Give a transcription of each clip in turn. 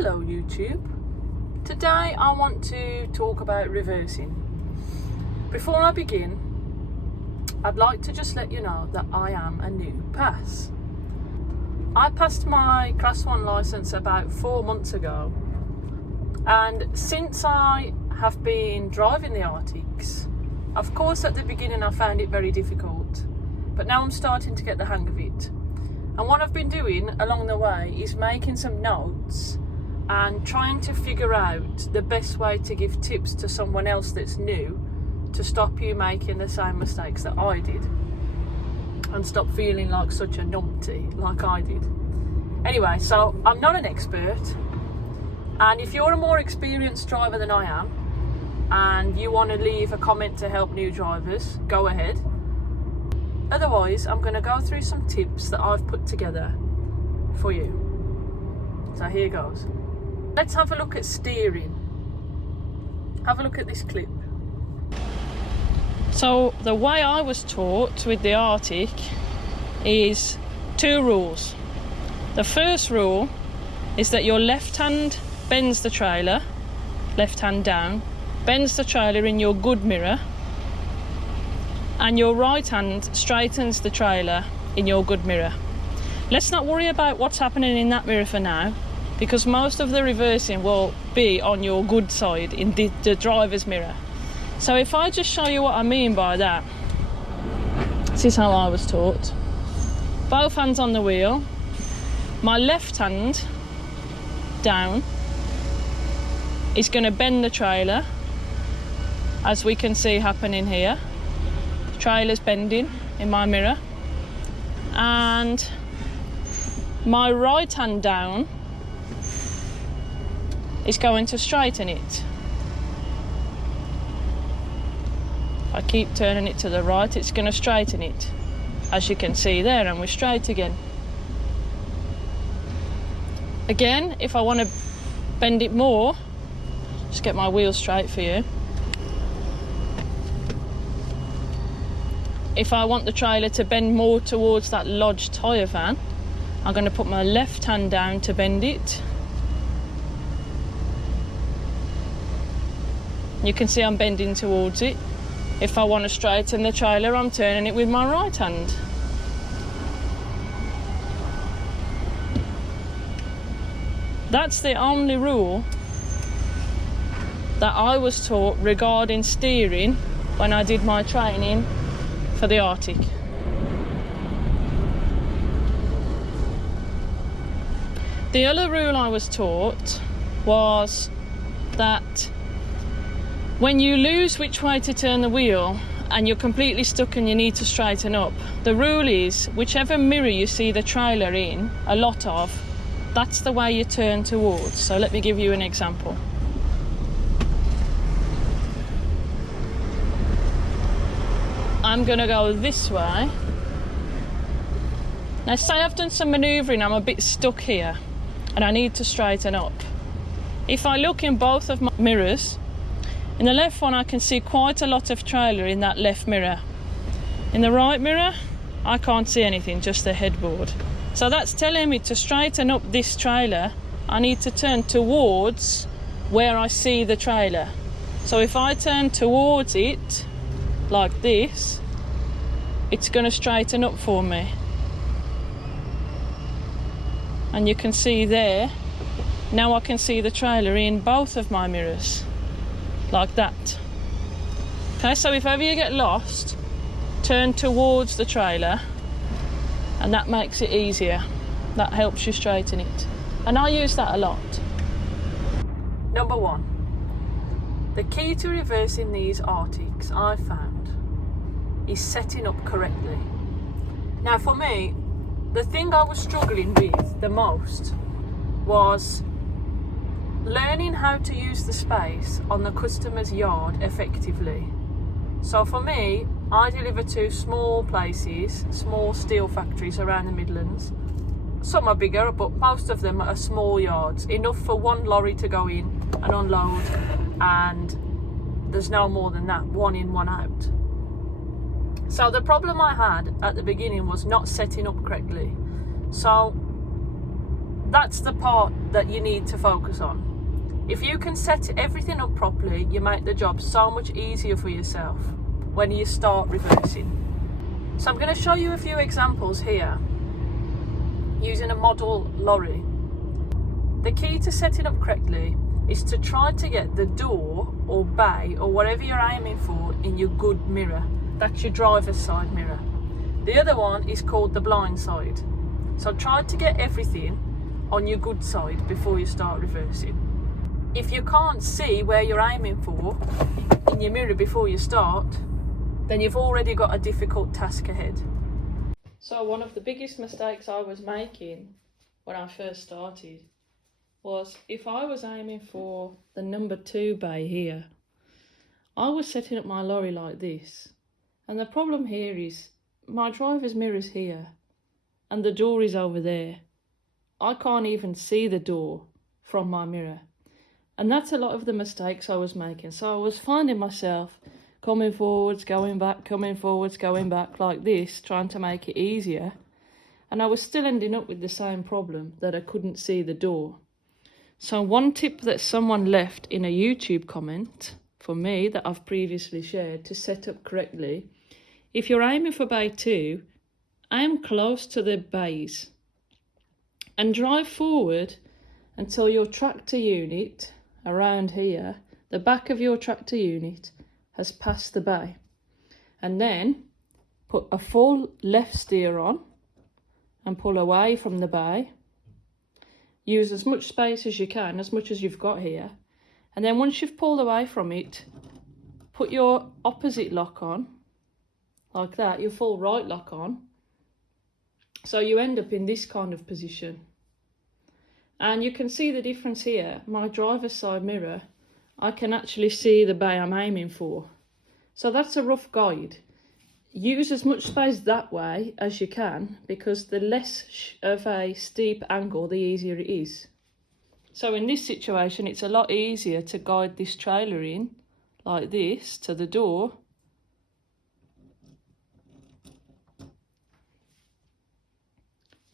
Hello YouTube. Today I want to talk about reversing. Before I begin, I'd like to just let you know that I am a new pass. I passed my Class 1 licence about 4 months ago, and since I have been driving the Artics, of course at the beginning I found it very difficult, but now I'm starting to get the hang of it. And what I've been doing along the way is making some notes and trying to figure out the best way to give tips to someone else that's new to stop you making the same mistakes that I did and stop feeling like such a numpty like I did. Anyway, so I'm not an expert, and if you're a more experienced driver than I am and you want to leave a comment to help new drivers, go ahead. Otherwise, I'm going to go through some tips that I've put together for you. So here goes. Let's have a look at steering. Have a look at this clip. So the way I was taught with the Artic is 2 rules. The first rule is that your left hand bends the trailer, left hand down, bends the trailer in your good mirror, and your right hand straightens the trailer in your good mirror. Let's not worry about what's happening in that mirror for now, because most of the reversing will be on your good side in the driver's mirror. So if I just show you what I mean by that, this is how I was taught. Both hands on the wheel, my left hand down is going to bend the trailer, as we can see happening here. Trailer's bending in my mirror, and my right hand down is going to straighten it. If I keep turning it to the right, it's going to straighten it, as you can see there, and we're straight again. Again, if I want to bend it more, just get my wheel straight for you. If I want the trailer to bend more towards that lodged tyre fan, I'm going to put my left hand down to bend it. You can see I'm bending towards it. If I want to straighten the trailer, I'm turning it with my right hand. That's the only rule that I was taught regarding steering when I did my training for the Artic. The other rule I was taught was that when you lose which way to turn the wheel and you're completely stuck and you need to straighten up, the rule is whichever mirror you see the trailer in, a lot of, that's the way you turn towards. So let me give you an example. I'm going to go this way. Now say I've done some manoeuvring, I'm a bit stuck here and I need to straighten up. If I look in both of my mirrors, in the left one I can see quite a lot of trailer in that left mirror. In the right mirror I can't see anything, just the headboard. So that's telling me to straighten up this trailer, I need to turn towards where I see the trailer. So if I turn towards it like this, it's going to straighten up for me. And you can see there, now I can see the trailer in both of my mirrors, like that. Okay, so if ever you get lost, turn towards the trailer, and that makes it easier. That helps you straighten it. And I use that a lot. Number 1. The key to reversing these Artics, I found, is setting up correctly. Now for me, the thing I was struggling with the most was learning how to use the space on the customer's yard effectively. So for me, I deliver to small places, small steel factories around the Midlands. Some are bigger, but most of them are small yards, enough for one lorry to go in and unload, and there's no more than that, one in, one out. So the problem I had at the beginning was not setting up correctly. So That's the part that you need to focus on. If you can set everything up properly, you make the job so much easier for yourself when you start reversing. So I'm going to show you a few examples here using a model lorry. The key to setting up correctly is to try to get the door or bay or whatever you're aiming for in your good mirror. That's your driver's side mirror. The other one is called the blind side. So try to get everything on your good side before you start reversing. If you can't see where you're aiming for in your mirror before you start, then you've already got a difficult task ahead. So one of the biggest mistakes I was making when I first started was if I was aiming for the number 2 bay here, I was setting up my lorry like this. And the problem here is my driver's mirror's here and the door is over there. I can't even see the door from my mirror. And that's a lot of the mistakes I was making. So I was finding myself coming forwards, going back, coming forwards, going back like this, trying to make it easier. And I was still ending up with the same problem, that I couldn't see the door. So one tip that someone left in a YouTube comment for me that I've previously shared to set up correctly, if you're aiming for bay 2, aim close to the bays and drive forward until your tractor unit around here, the back of your tractor unit, has passed the bay. And then put a full left steer on and pull away from the bay. Use as much space as you can, as much as you've got here. And then once you've pulled away from it, put your opposite lock on, like that, your full right lock on. So you end up in this kind of position. And you can see the difference here. My driver's side mirror, I can actually see the bay I'm aiming for. So that's a rough guide. Use as much space that way as you can, because the less of a steep angle, the easier it is. So in this situation, it's a lot easier to guide this trailer in like this to the door.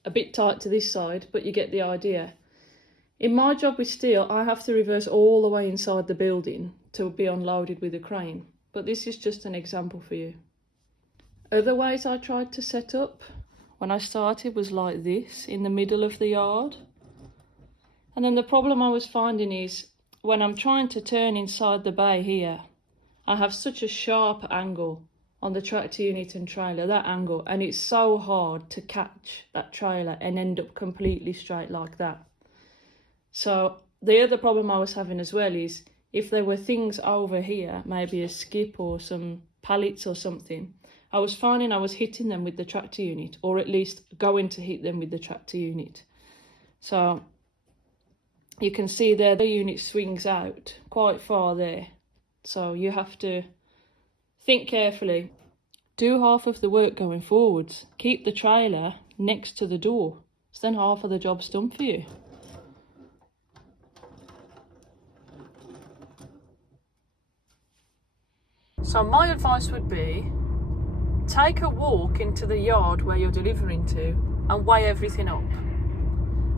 A bit tight to this side, but you get the idea. In my job with steel, I have to reverse all the way inside the building to be unloaded with a crane. But this is just an example for you. Other ways I tried to set up when I started was like this, in the middle of the yard. And then the problem I was finding is when I'm trying to turn inside the bay here, I have such a sharp angle on the tractor unit and trailer, that angle, and it's so hard to catch that trailer and end up completely straight like that. So the other problem I was having as well is if there were things over here, maybe a skip or some pallets or something, I was finding I was hitting them with the tractor unit, or at least going to hit them with the tractor unit. So you can see there the unit swings out quite far there. So you have to think carefully. Do half of the work going forwards. Keep the trailer next to the door. So then half of the job's done for you. So my advice would be, take a walk into the yard where you're delivering to and weigh everything up.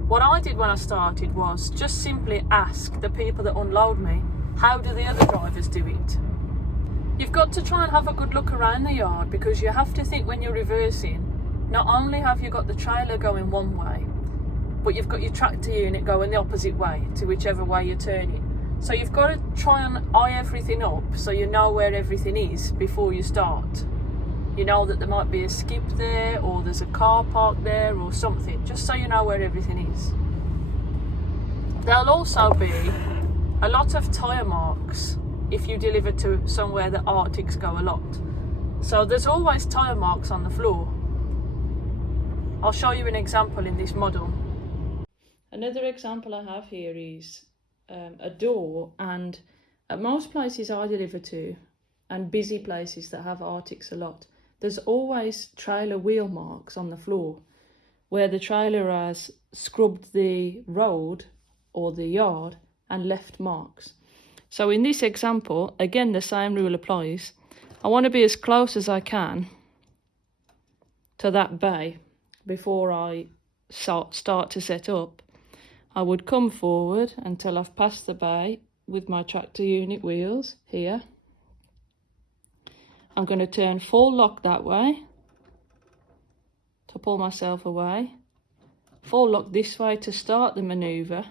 What I did when I started was just simply ask the people that unload me, how do the other drivers do it? You've got to try and have a good look around the yard, because you have to think when you're reversing, not only have you got the trailer going one way, but you've got your tractor unit going the opposite way to whichever way you're turning. So you've got to try and eye everything up so you know where everything is before you start. You know that there might be a skip there, or there's a car park there or something, just so you know where everything is. There'll also be a lot of tyre marks if you deliver to somewhere that Arctics go a lot. So there's always tyre marks on the floor. I'll show you an example in this model. Another example I have here is a door, and at most places I deliver to, and busy places that have Arctics a lot, there's always trailer wheel marks on the floor where the trailer has scrubbed the road or the yard and left marks. So in this example, again, the same rule applies. I want to be as close as I can to that bay before I start to set up. I would come forward until I've passed the bay with my tractor unit wheels here. I'm going to turn full lock that way to pull myself away, full lock this way to start the manoeuvre,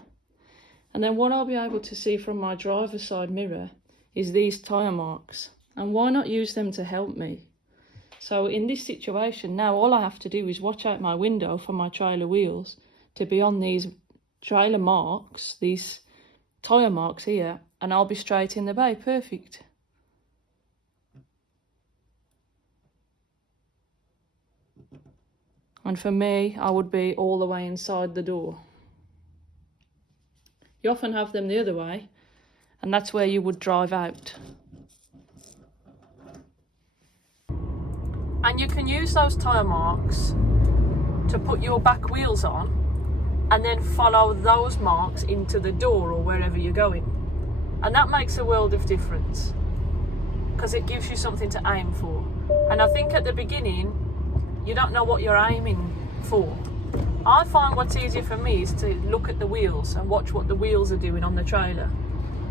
and then what I'll be able to see from my driver's side mirror is these tyre marks. And why not use them to help me? So in this situation now, all I have to do is watch out my window for my trailer wheels to be on these trailer marks, these tyre marks here, and I'll be straight in the bay, perfect. And for me, I would be all the way inside the door. You often have them the other way, and that's where you would drive out. And you can use those tyre marks to put your back wheels on and then follow those marks into the door or wherever you're going. And that makes a world of difference because it gives you something to aim for. And I think at the beginning, you don't know what you're aiming for. I find what's easier for me is to look at the wheels and watch what the wheels are doing on the trailer.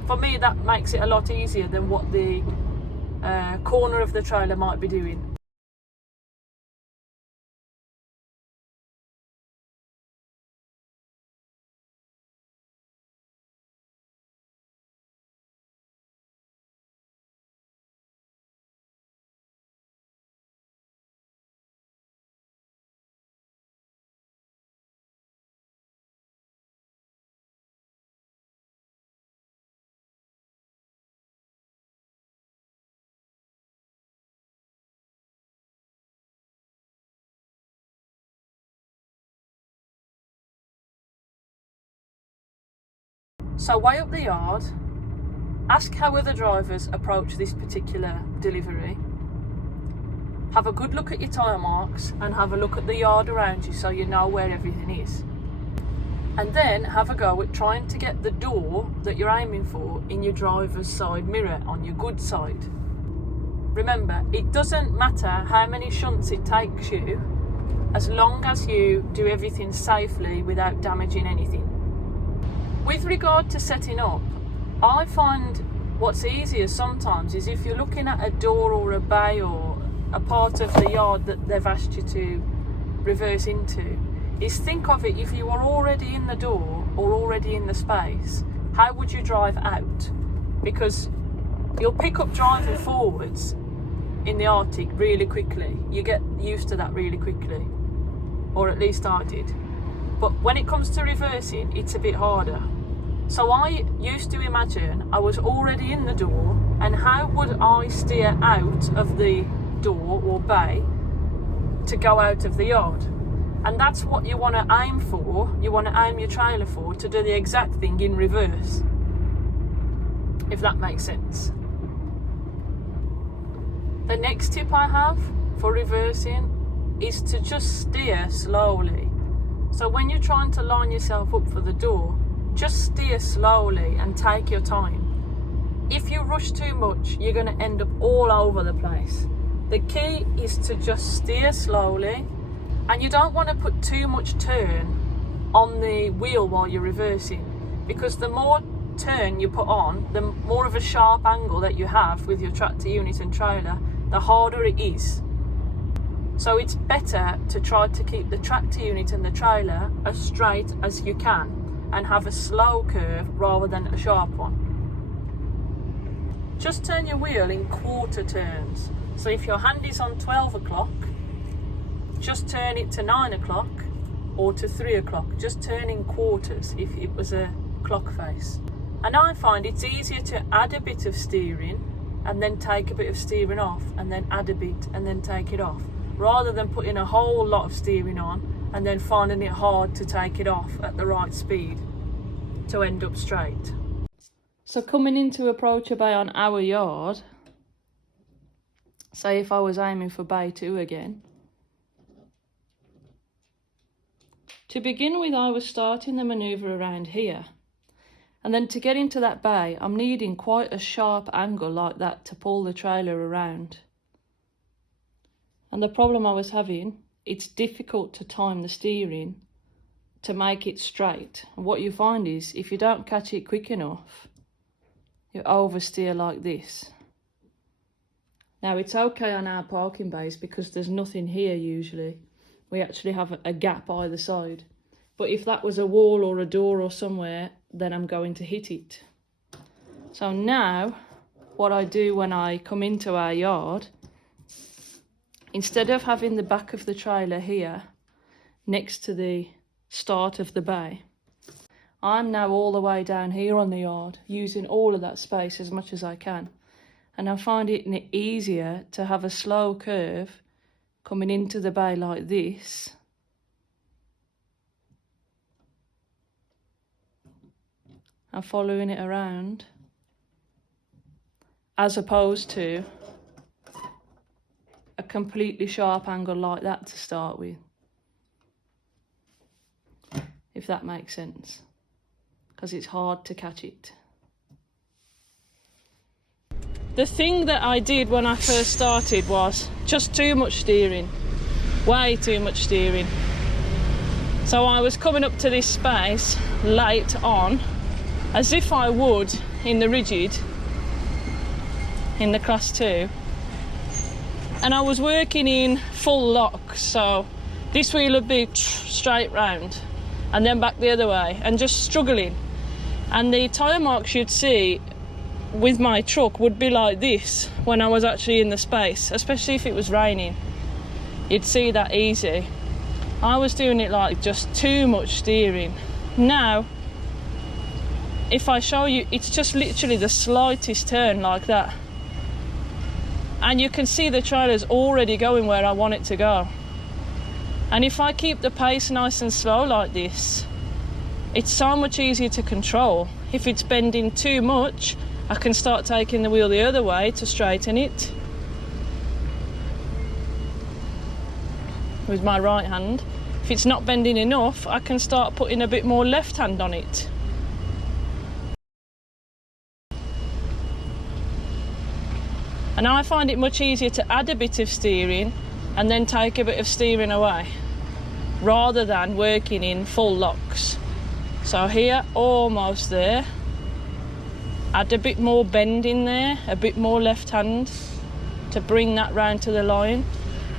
For me, that makes it a lot easier than what the corner of the trailer might be doing. So way up the yard, ask how other drivers approach this particular delivery. Have a good look at your tyre marks and have a look at the yard around you so you know where everything is. And then have a go at trying to get the door that you're aiming for in your driver's side mirror on your good side. Remember, it doesn't matter how many shunts it takes you, as long as you do everything safely without damaging anything. With regard to setting up, I find what's easier sometimes is if you're looking at a door or a bay or a part of the yard that they've asked you to reverse into, is think of it if you were already in the door or already in the space, how would you drive out? Because you'll pick up driving forwards in the Arctic really quickly. You get used to that really quickly, or at least I did. But when it comes to reversing, it's a bit harder. So I used to imagine I was already in the door, and how would I steer out of the door or bay to go out of the yard? And that's what you want to aim for. You want to aim your trailer for, to do the exact thing in reverse, if that makes sense. The next tip I have for reversing is to just steer slowly. So when you're trying to line yourself up for the door, just steer slowly and take your time. If you rush too much, you're going to end up all over the place. The key is to just steer slowly, and you don't want to put too much turn on the wheel while you're reversing, because the more turn you put on, the more of a sharp angle that you have with your tractor unit and trailer, the harder it is. So it's better to try to keep the tractor unit and the trailer as straight as you can and have a slow curve rather than a sharp one. Just turn your wheel in quarter turns. So if your hand is on 12 o'clock, just turn it to 9 o'clock or to 3 o'clock. Just turn in quarters if it was a clock face. And I find it's easier to add a bit of steering and then take a bit of steering off, and then add a bit and then take it off, rather than putting a whole lot of steering on and then finding it hard to take it off at the right speed to end up straight. So coming into approach a bay on our yard, say if I was aiming for bay 2 again, to begin with I was starting the manoeuvre around here, and then to get into that bay I'm needing quite a sharp angle like that to pull the trailer around. And the problem I was having, it's difficult to time the steering to make it straight. And what you find is, if you don't catch it quick enough, you oversteer like this. Now it's okay on our parking bays because there's nothing here usually. We actually have a gap either side. But if that was a wall or a door or somewhere, then I'm going to hit it. So now, what I do when I come into our yard, instead of having the back of the trailer here, next to the start of the bay, I'm now all the way down here on the yard, using all of that space as much as I can. And I find it easier to have a slow curve coming into the bay like this, and following it around, as opposed to a completely sharp angle like that to start with, if that makes sense, because it's hard to catch it. The thing that I did when I first started was just too much steering, way too much steering. So I was coming up to this space late on, as if I would in the rigid, in the class 2. And I was working in full lock, so this wheel would be straight round and then back the other way, and just struggling. And the tyre marks you'd see with my truck would be like this when I was actually in the space, especially if it was raining. You'd see that easy. I was doing it like just too much steering. Now, if I show you, it's just literally the slightest turn like that. And you can see the trailer's already going where I want it to go. And if I keep the pace nice and slow like this, it's so much easier to control. If it's bending too much, I can start taking the wheel the other way to straighten it with my right hand. If it's not bending enough, I can start putting a bit more left hand on it. And I find it much easier to add a bit of steering and then take a bit of steering away, rather than working in full locks. So here, almost there. Add a bit more bend in there, a bit more left hand to bring that round to the line,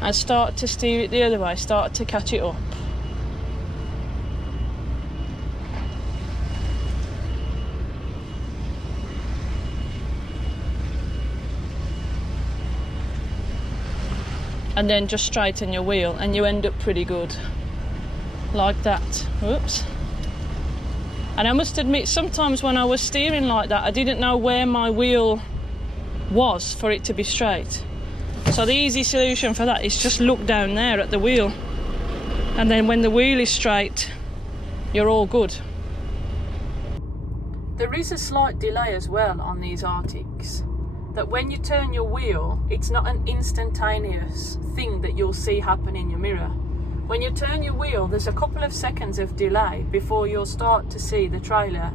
and start to steer it the other way, start to catch it up. And then just straighten your wheel and you end up pretty good. Like that. Whoops. And I must admit, sometimes when I was steering like that, I didn't know where my wheel was for it to be straight. So the easy solution for that is just look down there at the wheel. And then when the wheel is straight, you're all good. There is a slight delay as well on these Arctics. That when you turn your wheel, it's not an instantaneous thing that you'll see happen in your mirror. When you turn your wheel, there's a couple of seconds of delay before you'll start to see the trailer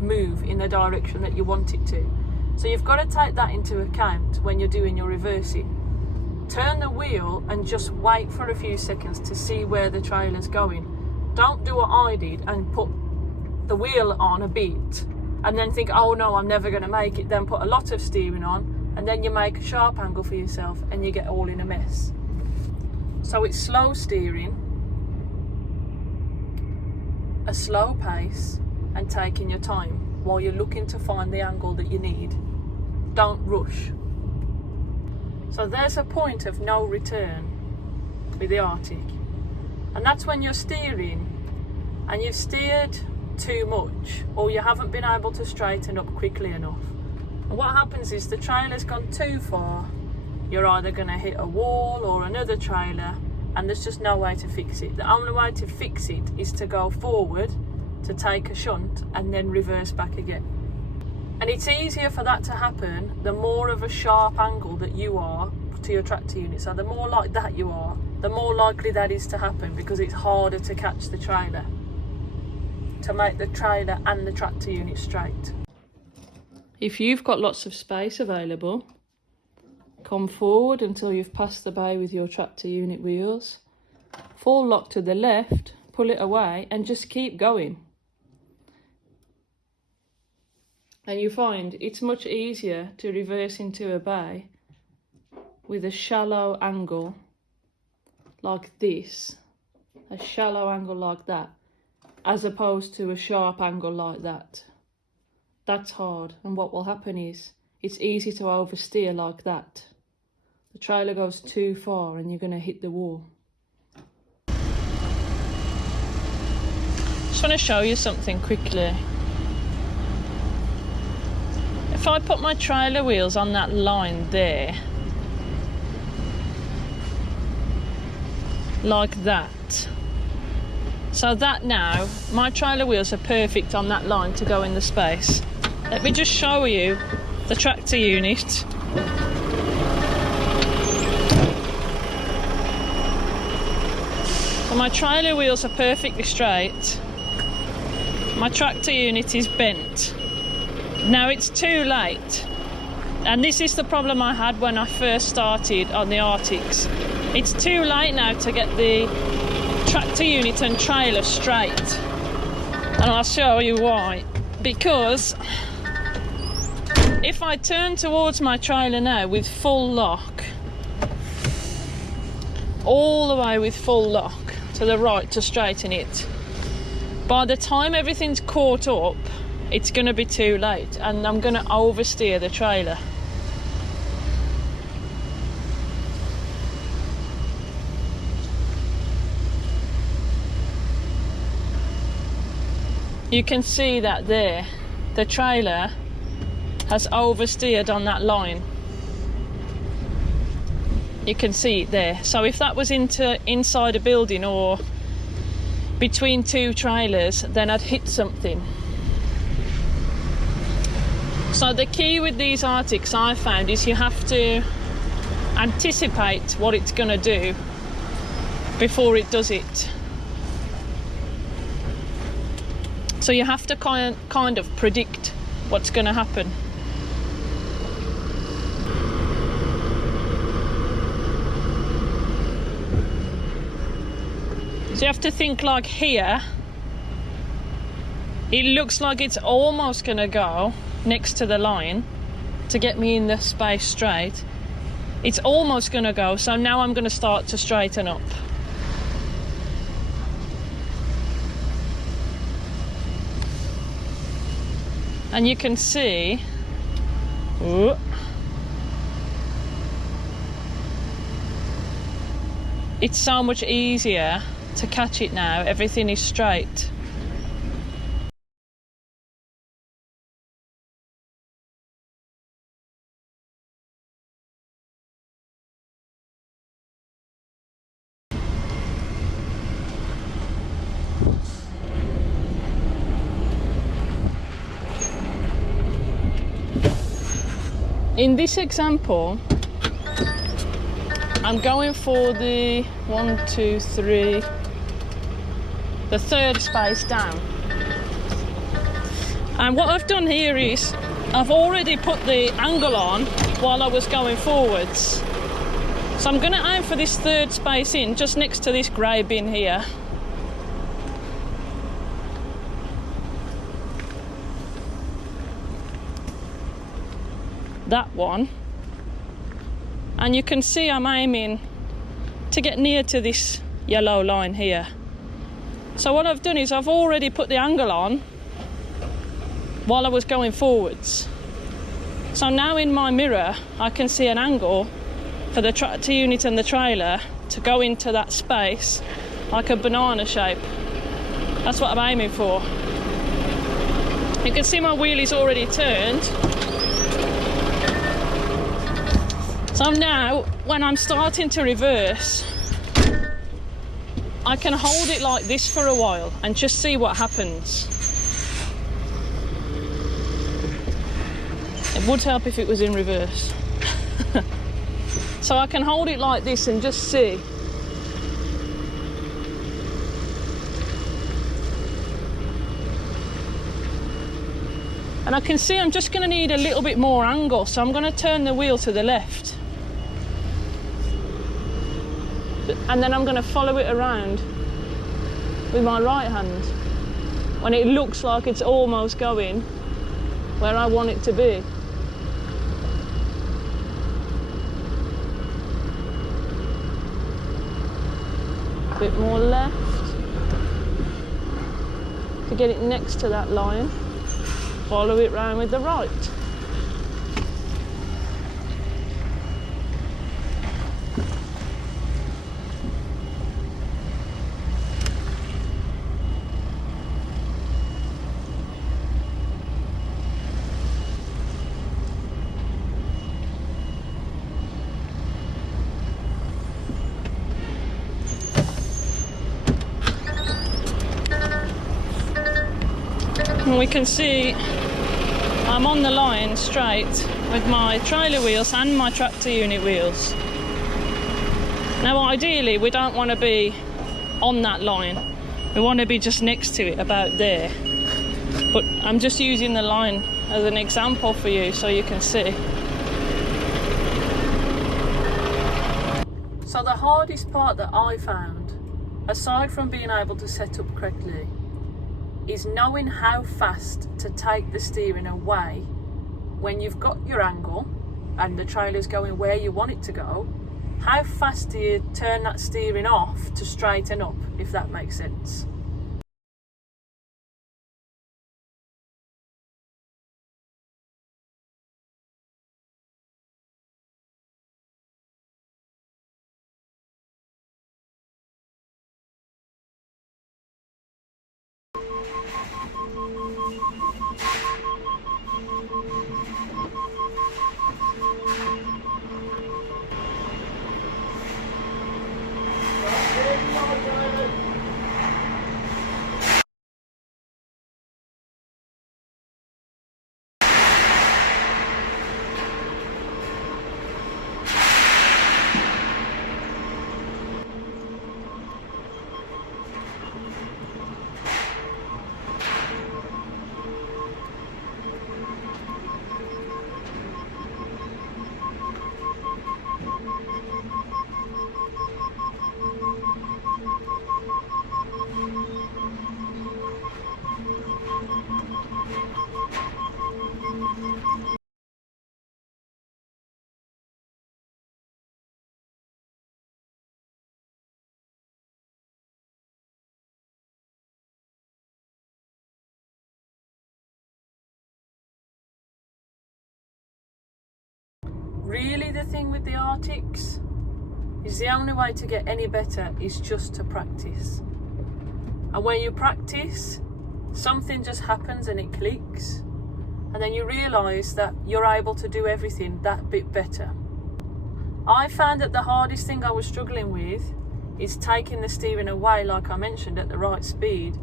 move in the direction that you want it to. So you've got to take that into account when you're doing your reversing. Turn the wheel and just wait for a few seconds to see where the trailer's going. Don't do what I did and put the wheel on a bit and then think, oh no, I'm never going to make it, then put a lot of steering on, and then you make a sharp angle for yourself and you get all in a mess. So it's slow steering, a slow pace, and taking your time while you're looking to find the angle that you need. Don't rush. So there's a point of no return with the Arctic, and that's when you're steering and you've steered too much, or you haven't been able to straighten up quickly enough. And what happens is the trailer's gone too far. You're either going to hit a wall or another trailer, and there's just no way to fix it. The only way to fix it is to go forward, to take a shunt, and then reverse back again. And it's easier for that to happen the more of a sharp angle that you are to your tractor unit. So the more like that you are, the more likely that is to happen, because it's harder to catch the trailer, to make the trailer and the tractor unit straight. If you've got lots of space available, come forward until you've passed the bay with your tractor unit wheels. Full lock to the left, pull it away and just keep going. And you find it's much easier to reverse into a bay with a shallow angle like this, a shallow angle like that, as opposed to a sharp angle like that. That's hard, and what will happen is it's easy to oversteer like that. The trailer goes too far and you're going to hit the wall. Just want to show you something quickly. If I put my trailer wheels on that line there, like that, so that now my trailer wheels are perfect on that line to go in the space. Let me just show you the tractor unit. So my trailer wheels are perfectly straight. My tractor unit is bent. Now it's too late, and this is the problem I had when I first started on the Arctics. It's too late now to get the tractor unit and trailer straight, and I'll show you why. Because if I turn towards my trailer now with full lock, all the way with full lock to the right to straighten it, by the time everything's caught up, it's going to be too late, and I'm going to oversteer the trailer. You can see that there, the trailer has oversteered on that line. You can see it there. So if that was inside a building or between two trailers, then I'd hit something. So the key with these Arctics I found is you have to anticipate what it's going to do before it does it. So you have to kind of predict what's going to happen. So you have to think like here, it looks like it's almost going to go next to the line to get me in the space straight. It's almost going to go, so now I'm going to start to straighten up. And you can see, ooh, it's so much easier to catch it now. Everything is straight. In this example, I'm going for the 1, 2, 3, the third space down. And what I've done here is I've already put the angle on while I was going forwards. So I'm going to aim for this third space in, just next to this grey bin here. That one, and you can see I'm aiming to get near to this yellow line here. So what I've done is I've already put the angle on while I was going forwards. So now in my mirror I can see an angle for the tractor unit and the trailer to go into that space like a banana shape. That's what I'm aiming for. You can see my wheel is already turned. So now, when I'm starting to reverse, I can hold it like this for a while and just see what happens. It would help if it was in reverse. So I can hold it like this and just see. And I can see I'm just going to need a little bit more angle, so I'm going to turn the wheel to the left. And then I'm going to follow it around with my right hand when it looks like it's almost going where I want it to be. A bit more left to get it next to that line. Follow it round with the right. And we can see I'm on the line straight with my trailer wheels and my tractor unit wheels. Now ideally we don't want to be on that line, we want to be just next to it, about there. But I'm just using the line as an example for you so you can see. So the hardest part that I found, aside from being able to set up correctly, is knowing how fast to take the steering away when you've got your angle and the trailer's going where you want it to go. How fast do you turn that steering off to straighten up, if that makes sense? Really, the thing with the Artics is the only way to get any better is just to practice. And when you practice, something just happens and it clicks. And then you realise that you're able to do everything that bit better. I found that the hardest thing I was struggling with is taking the steering away, like I mentioned, at the right speed.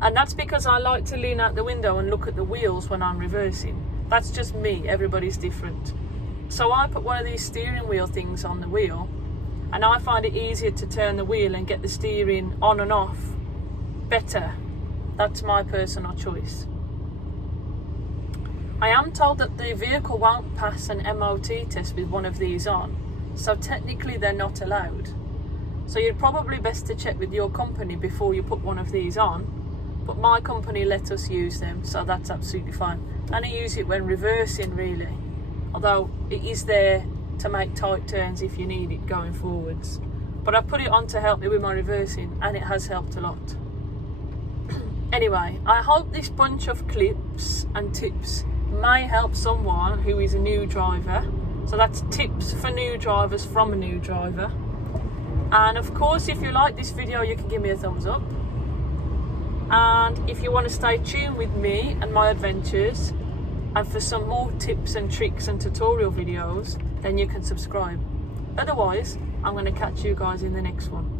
And that's because I like to lean out the window and look at the wheels when I'm reversing. That's just me, everybody's different. So I put one of these steering wheel things on the wheel, and I find it easier to turn the wheel and get the steering on and off better. That's my personal choice. I am told that the vehicle won't pass an MOT test with one of these on, so technically they're not allowed. So you're probably best to check with your company before you put one of these on, but my company let us use them, so that's absolutely fine. And I use it when reversing, really, although it is there to make tight turns if you need it going forwards. But I put it on to help me with my reversing, and it has helped a lot. Anyway, I hope this bunch of clips and tips may help someone who is a new driver. So that's tips for new drivers from a new driver. And of course, if you like this video, you can give me a thumbs up. And if you want to stay tuned with me and my adventures, and for some more tips and tricks and tutorial videos, then you can subscribe. Otherwise, I'm going to catch you guys in the next one.